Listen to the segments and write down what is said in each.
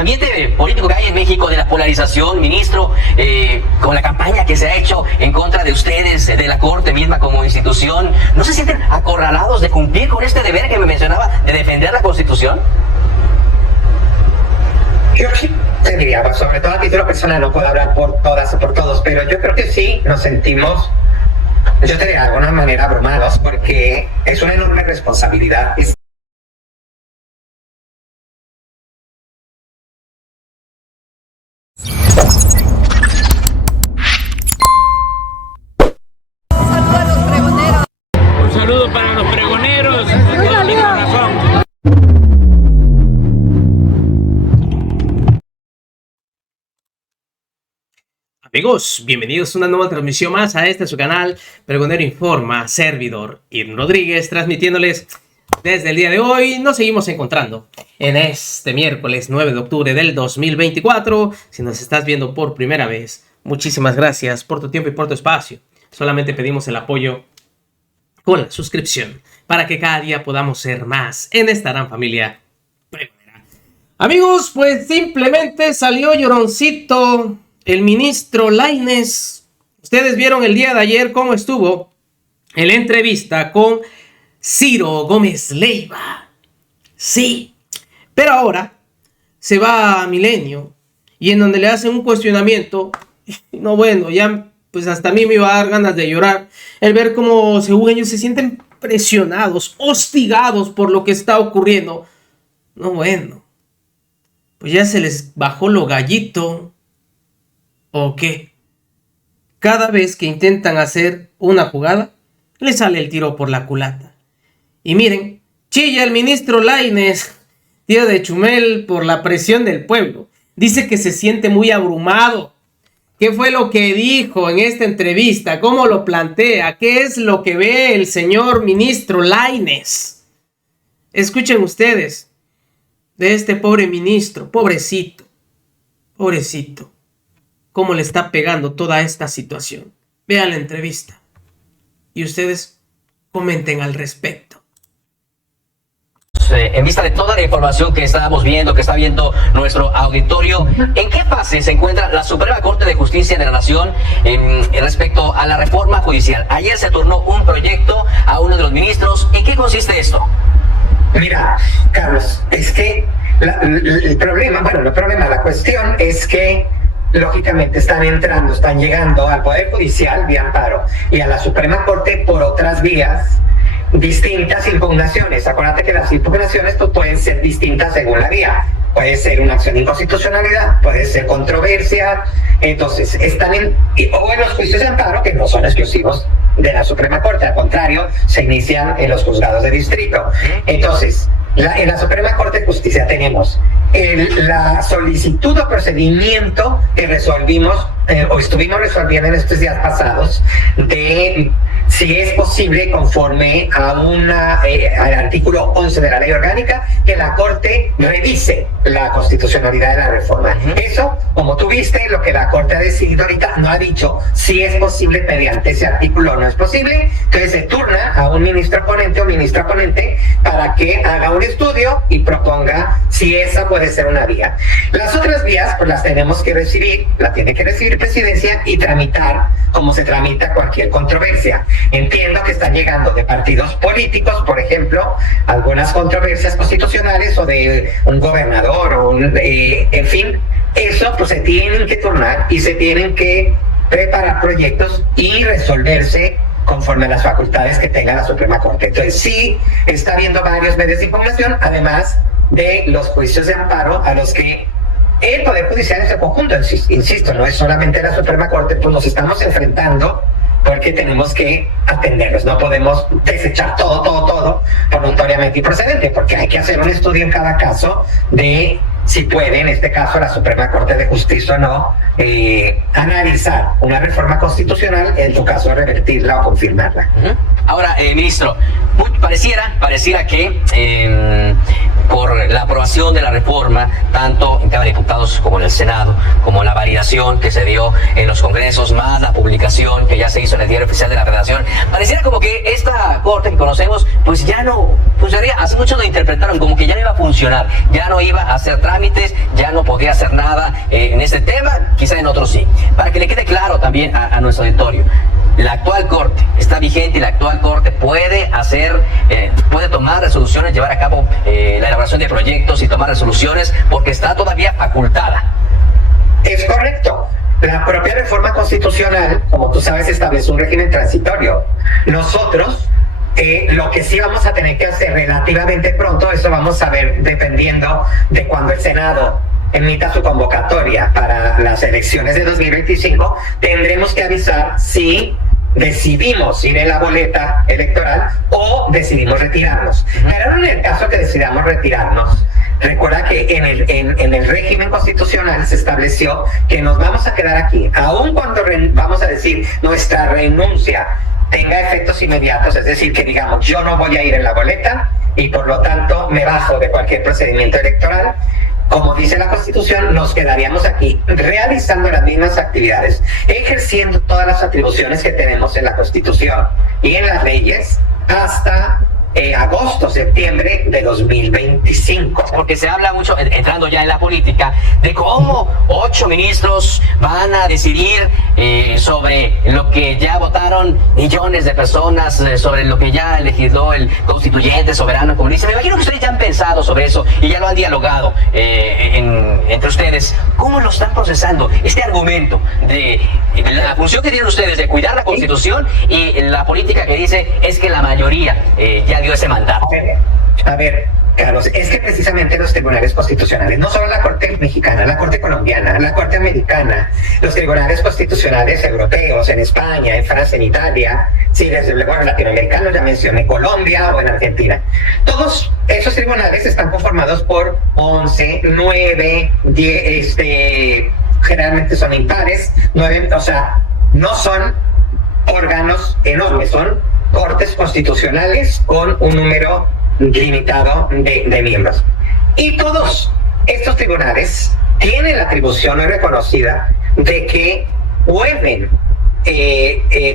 ambiente político que hay en México, de la polarización, ministro, con la campaña que se ha hecho en contra de ustedes, de la Corte misma como institución, ¿no se sienten acorralados de cumplir con este deber que me mencionaba de defender la Constitución? Yo sí te diría, pues, sobre todo a título personal, no puedo hablar por todas o por todos, pero yo creo que sí nos sentimos, yo te diría de alguna manera abrumados, porque es una enorme responsabilidad. Un saludo para los pregoneros, con todo mi corazón. Amigos, bienvenidos a una nueva transmisión más a este su canal, Pregonero Informa, servidor Irving Rodríguez, transmitiéndoles desde el día de hoy. Nos seguimos encontrando en este miércoles 9 de octubre del 2024. Si nos estás viendo por primera vez, muchísimas gracias por tu tiempo y por tu espacio. Solamente pedimos el apoyo con la suscripción para que cada día podamos ser más en esta gran familia pregonera. Amigos, pues simplemente salió lloroncito el ministro Lainez. Ustedes vieron el día de ayer cómo estuvo en la entrevista con Ciro Gómez Leiva. Sí, pero ahora se va a Milenio y en donde le hacen un cuestionamiento. No, bueno, ya pues hasta a mí me iba a dar ganas de llorar el ver cómo según ellos se sienten presionados, hostigados por lo que está ocurriendo. No, bueno, pues ya se les bajó lo gallito. ¿O qué? Cada vez que intentan hacer una jugada, le sale el tiro por la culata. Y miren, chilla el ministro Lainez, tío de Chumel, por la presión del pueblo. Dice que se siente muy abrumado. ¿Qué fue lo que dijo en esta entrevista? ¿Cómo lo plantea? ¿Qué es lo que ve el señor ministro Lainez? Escuchen ustedes de este pobre ministro, pobrecito, cómo le está pegando toda esta situación. Vean la entrevista y ustedes comenten al respecto. En vista de toda la información que estábamos viendo, que está viendo nuestro auditorio, ¿en qué fase se encuentra la Suprema Corte de Justicia de la Nación respecto a la reforma judicial? Ayer se turnó un proyecto a uno de los ministros. ¿En qué consiste esto? Mira, Carlos, es que la cuestión es que lógicamente están llegando al Poder Judicial vía amparo y a la Suprema Corte por otras vías distintas impugnaciones. Acuérdate que las impugnaciones pues, pueden ser distintas según la vía. Puede ser una acción de inconstitucionalidad, puede ser controversia. Entonces, están en los juicios de amparo, que no son exclusivos de la Suprema Corte, al contrario, se inician en los juzgados de distrito. Entonces, en la Suprema Corte de Justicia tenemos la solicitud o procedimiento que resolvimos o estuvimos resolviendo en estos días pasados de si es posible, conforme a al artículo 11 de la Ley Orgánica, que la Corte revise la constitucionalidad de la reforma. Eso, como tú viste, lo que la Corte ha decidido ahorita, no ha dicho si es posible mediante ese artículo o no es posible. Entonces se turna a un ministro ponente o ministra ponente para que haga un estudio y proponga si esa puede ser una vía. Las otras vías, pues las tenemos que recibir, la tiene que recibir Presidencia y tramitar como se tramita cualquier controversia. Entiendo que están llegando de partidos políticos, por ejemplo, algunas controversias constitucionales o de un gobernador o en fin, eso pues se tienen que turnar y se tienen que preparar proyectos y resolverse conforme a las facultades que tenga la Suprema Corte. Entonces sí está habiendo varios medios de impugnación, además de los juicios de amparo a los que el Poder Judicial en su conjunto, insisto, no es solamente la Suprema Corte, pues nos estamos enfrentando porque tenemos que atenderlos, no podemos desechar todo voluntariamente y procedente, porque hay que hacer un estudio en cada caso de si puede, en este caso la Suprema Corte de Justicia o no, analizar una reforma constitucional, en tu caso revertirla o confirmarla. Ahora, ministro, pareciera que por la aprobación de la reforma, tanto en Cámara de Diputados como en el Senado, como la validación que se dio en los congresos, más la publicación que ya se hizo en el Diario Oficial de la Federación. Pareciera como que esta corte que conocemos, pues ya no funcionaría. Hace muchos lo interpretaron como que ya no iba a funcionar, ya no iba a hacer trámites, ya no podía hacer nada en este tema, quizá en otros sí. Para que le quede claro también a nuestro auditorio, la actual corte está vigente y la actual corte puede puede tomar resoluciones, llevar a cabo la elaboración de proyectos y tomar resoluciones porque está todavía facultada. Es correcto. La propia reforma constitucional, como tú sabes, establece un régimen transitorio. Nosotros, lo que sí vamos a tener que hacer relativamente pronto, eso vamos a ver dependiendo de cuando el Senado emita su convocatoria para las elecciones de 2025, tendremos que avisar si decidimos ir en la boleta electoral o decidimos retirarnos. Pero en el caso que decidamos retirarnos, recuerda que en el régimen constitucional se estableció que nos vamos a quedar aquí, aun cuando vamos a decir nuestra renuncia tenga efectos inmediatos, es decir, que digamos yo no voy a ir en la boleta y por lo tanto me bajo de cualquier procedimiento electoral. Como dice la Constitución, nos quedaríamos aquí realizando las mismas actividades, ejerciendo todas las atribuciones que tenemos en la Constitución y en las leyes hasta agosto, septiembre de 2025. Porque se habla mucho, entrando ya en la política, de cómo 8 ministros van a decidir sobre lo que ya votaron millones de personas, sobre lo que ya legisló el constituyente soberano, como dice. Me imagino que ustedes ya han pensado sobre eso y ya lo han dialogado entre ustedes. ¿Cómo lo están procesando este argumento de la función que tienen ustedes de cuidar la Constitución y la política que dice es que la mayoría ya dio ese mandato? A ver, Carlos, es que precisamente los tribunales constitucionales, no solo la Corte mexicana, la Corte colombiana, la Corte americana, los tribunales constitucionales europeos, en España, en Francia, en Italia, sí, desde luego latinoamericanos, ya mencioné Colombia o en Argentina, todos esos tribunales están conformados por 11, 9, 10, generalmente son impares, 9, o sea, no son órganos enormes, son cortes constitucionales con un número limitado de miembros. Y todos estos tribunales tienen la atribución hoy reconocida de que pueden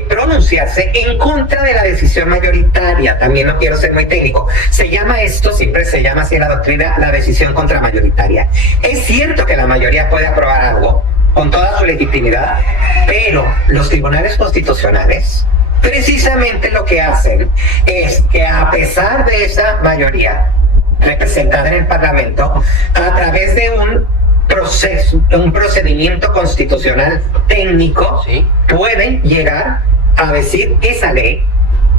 pronunciarse en contra de la decisión mayoritaria. También no quiero ser muy técnico. Se llama esto, siempre se llama así en la doctrina, la decisión contramayoritaria. Es cierto que la mayoría puede aprobar algo con toda su legitimidad, pero los tribunales constitucionales precisamente lo que hacen es que a pesar de esa mayoría representada en el Parlamento, a través de un procedimiento constitucional técnico, ¿sí?, pueden llegar a decir que esa ley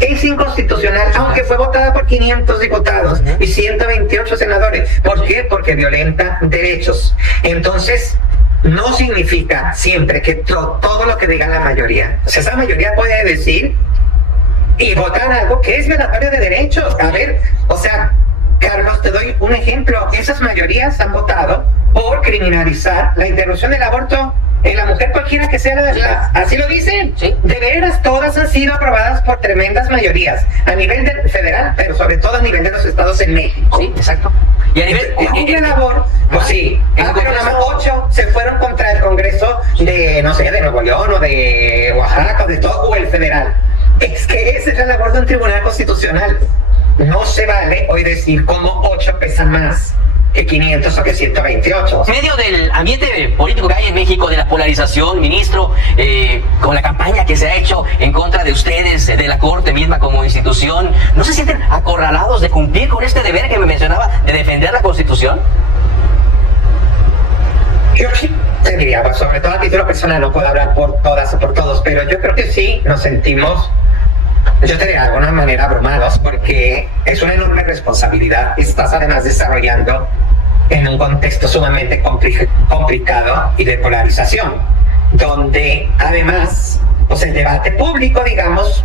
es inconstitucional, aunque fue votada por 500 diputados y 128 senadores. ¿Por qué? Porque violenta derechos. Entonces, no significa siempre que todo lo que diga la mayoría. O sea, esa mayoría puede decir y votar algo que es violatorio de derechos. A ver, o sea, Carlos, te doy un ejemplo. Esas mayorías han votado por criminalizar la interrupción del aborto en la mujer cualquiera que sea así lo dicen. ¿Sí? De veras, todas han sido aprobadas por tremendas mayorías a nivel federal, pero sobre todo a nivel de los estados en México. Sí, exacto. Y a nivel de labor, pues sí, pero nada más 8 se fueron contra el Congreso de, no sé, de Nuevo León o de Oaxaca o de todo, o el federal. Es que esa es la labor de un tribunal constitucional. No se vale hoy decir cómo 8 pesan más que 500 o que 128. En medio del ambiente político que hay en México, de la polarización, ministro, con la campaña que se ha hecho en contra de ustedes, de la Corte misma como institución, ¿no se sienten acorralados de cumplir con este deber que me mencionaba de defender la Constitución? Yo sí te diría, pues, sobre todo a título personal, no puedo hablar por todas o por todos, pero yo creo que sí nos sentimos, yo te diría de alguna manera, abrumados, porque es una enorme responsabilidad. Estás además desarrollando en un contexto sumamente complicado y de polarización, donde además, pues el debate público, digamos,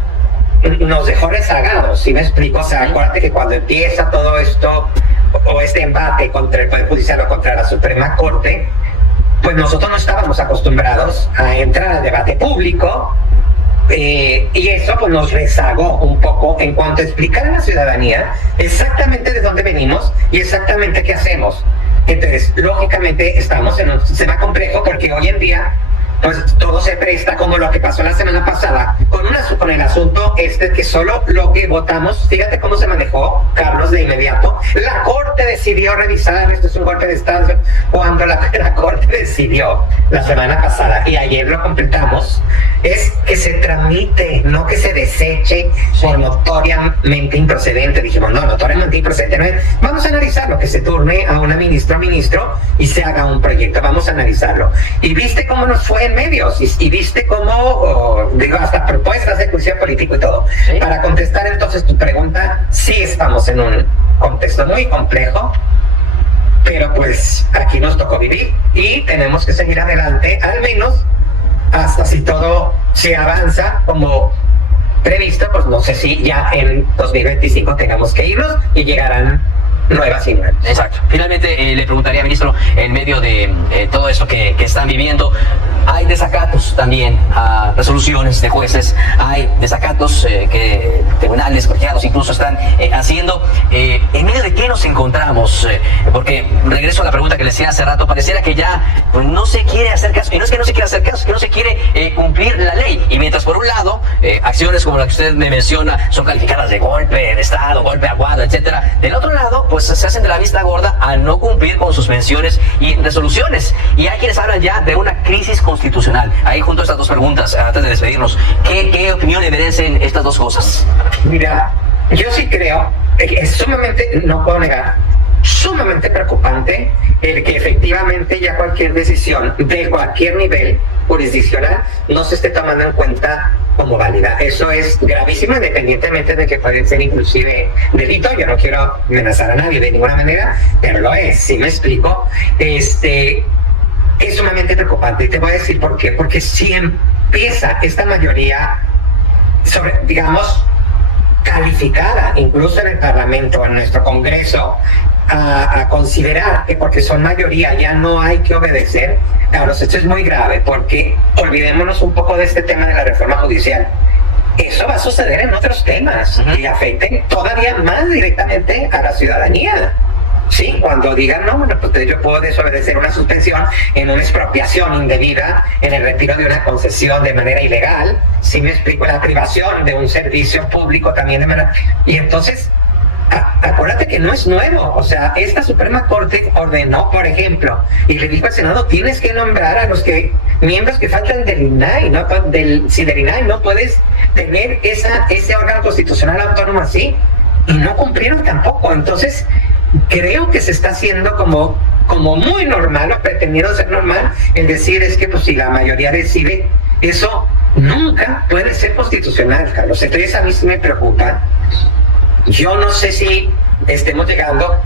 nos dejó rezagados, ¿sí me explico? O sea, acuérdate que cuando empieza todo esto, o este embate contra el Poder Judicial o contra la Suprema Corte, pues nosotros no estábamos acostumbrados a entrar al debate público Y eso pues nos rezagó un poco en cuanto a explicar a la ciudadanía exactamente de dónde venimos y exactamente qué hacemos. Entonces, lógicamente estamos en un sistema complejo porque hoy en día pues todo se presta como lo que pasó la semana pasada con el asunto que solo lo que votamos, fíjate cómo se manejó, Carlos, de inmediato. La Corte decidió revisar, esto es un golpe de Estado, cuando la Corte decidió la semana pasada, y ayer lo completamos, es que se tramite, no que se deseche por notoriamente improcedente. Dijimos, no, notoriamente improcedente no es. Vamos a analizarlo, que se turne a una ministra o ministro y se haga un proyecto, vamos a analizarlo. Y viste cómo nos fue en medios, y viste cómo, digo, hasta propuestas de juicio político y todo. ¿Sí? Para contestar entonces tu pregunta, sí estamos en un contexto muy complejo, pero pues aquí nos tocó vivir y tenemos que seguir adelante, al menos hasta si todo se avanza como previsto. Pues no sé si ya en 2025 tengamos que irnos y llegarán nuevas y nuevas. Exacto. Finalmente, le preguntaría, ministro, en medio de todo esto que están viviendo, hay desacatos también a resoluciones de jueces, hay desacatos que tribunales, colegiados incluso están haciendo. ¿En medio de qué nos encontramos? Porque regreso a la pregunta que le decía hace rato, pareciera que ya pues, no se quiere hacer caso, y no es que no se quiera hacer caso, es que no se quiere cumplir la ley. Y mientras por un lado, acciones como la que usted me menciona son calificadas de golpe de Estado, golpe aguado, etcétera, del otro lado, pues se hacen de la vista gorda al no cumplir con suspensiones y resoluciones. Y hay quienes hablan ya de una crisis constitucional. Ahí junto a estas dos preguntas, antes de despedirnos, ¿qué opinión le merecen estas dos cosas? Mira, yo sí creo que es sumamente, no puedo negar, sumamente preocupante el que efectivamente ya cualquier decisión de cualquier nivel jurisdiccional no se esté tomando en cuenta como válida. Eso es gravísimo, independientemente de que puede ser inclusive delito. Yo no quiero amenazar a nadie de ninguna manera, pero lo es, ¿sí me explico? Es sumamente preocupante, y te voy a decir por qué. Porque si empieza esta mayoría digamos, calificada, incluso en el Parlamento, en nuestro Congreso, a considerar que porque son mayoría ya no hay que obedecer, Carlos, esto es muy grave, porque olvidémonos un poco de este tema de la reforma judicial. Eso va a suceder en otros temas y afecten todavía más directamente a la ciudadanía. Sí, cuando digan, no, bueno, pues yo puedo desobedecer una suspensión en una expropiación indebida, en el retiro de una concesión de manera ilegal, si me explico, la privación de un servicio público también de manera... Y entonces, acuérdate que no es nuevo. O sea, esta Suprema Corte ordenó, por ejemplo, y le dijo al Senado, tienes que nombrar a los miembros que faltan del INAI, ¿no? Del INAI no puedes tener ese órgano constitucional autónomo así, y no cumplieron tampoco. Entonces, creo que se está haciendo como muy normal, o pretendiendo ser normal, el decir es que pues si la mayoría decide, eso nunca puede ser constitucional, Carlos. Entonces a mí sí me preocupa. Yo no sé si estemos llegando,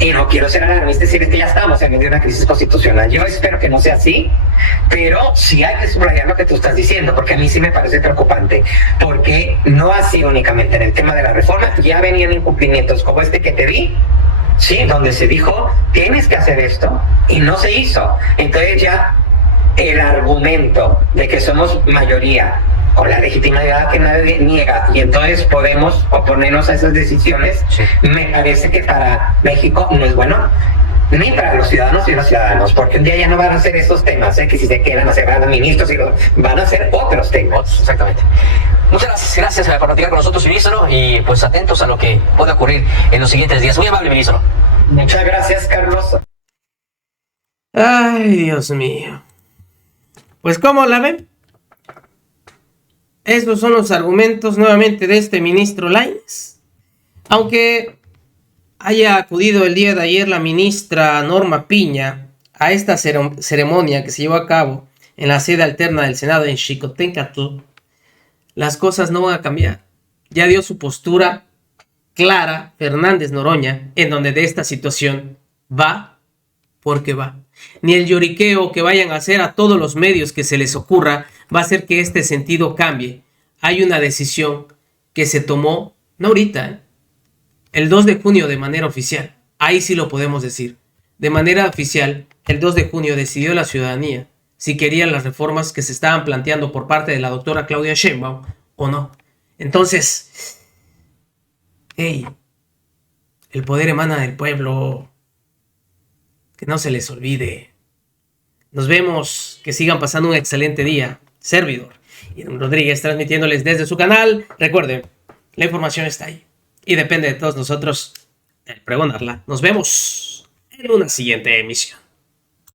y no quiero ser alarmista, decir que ya estamos en medio de una crisis constitucional. Yo espero que no sea así, pero sí hay que subrayar lo que tú estás diciendo, porque a mí sí me parece preocupante, porque no ha sido únicamente en el tema de la reforma, ya venían incumplimientos como este que te di, sí, donde se dijo, tienes que hacer esto, y no se hizo. Entonces ya el argumento de que somos mayoría, con la legitimidad que nadie niega, y entonces podemos oponernos a esas decisiones, sí, me parece que para México no es bueno, ni para los ciudadanos y los ciudadanos, porque un día ya no van a ser esos temas, que si se quedan a ser ministros, van a ser otros temas. Exactamente. Muchas gracias por platicar con nosotros, ministro, y pues atentos a lo que pueda ocurrir en los siguientes días. Muy amable, ministro. Muchas gracias, Carlos. Ay, Dios mío. Pues, ¿cómo la ven? Esos son los argumentos nuevamente de este ministro Lainez. Aunque haya acudido el día de ayer la ministra Norma Piña a esta ceremonia que se llevó a cabo en la sede alterna del Senado en Xicoténcatl, las cosas no van a cambiar. Ya dio su postura clara Fernández Noroña, en donde de esta situación va porque va. Ni el lloriqueo que vayan a hacer a todos los medios que se les ocurra va a hacer que este sentido cambie. Hay una decisión que se tomó, no ahorita, el 2 de junio de manera oficial. Ahí sí lo podemos decir. De manera oficial, el 2 de junio decidió la ciudadanía si querían las reformas que se estaban planteando por parte de la doctora Claudia Sheinbaum o no. Entonces, hey, el poder emana del pueblo. Que no se les olvide. Nos vemos, que sigan pasando un excelente día. Servidor Irún Rodríguez transmitiéndoles desde su canal. Recuerden, la información está ahí y depende de todos nosotros el pregonarla. Nos vemos en una siguiente emisión.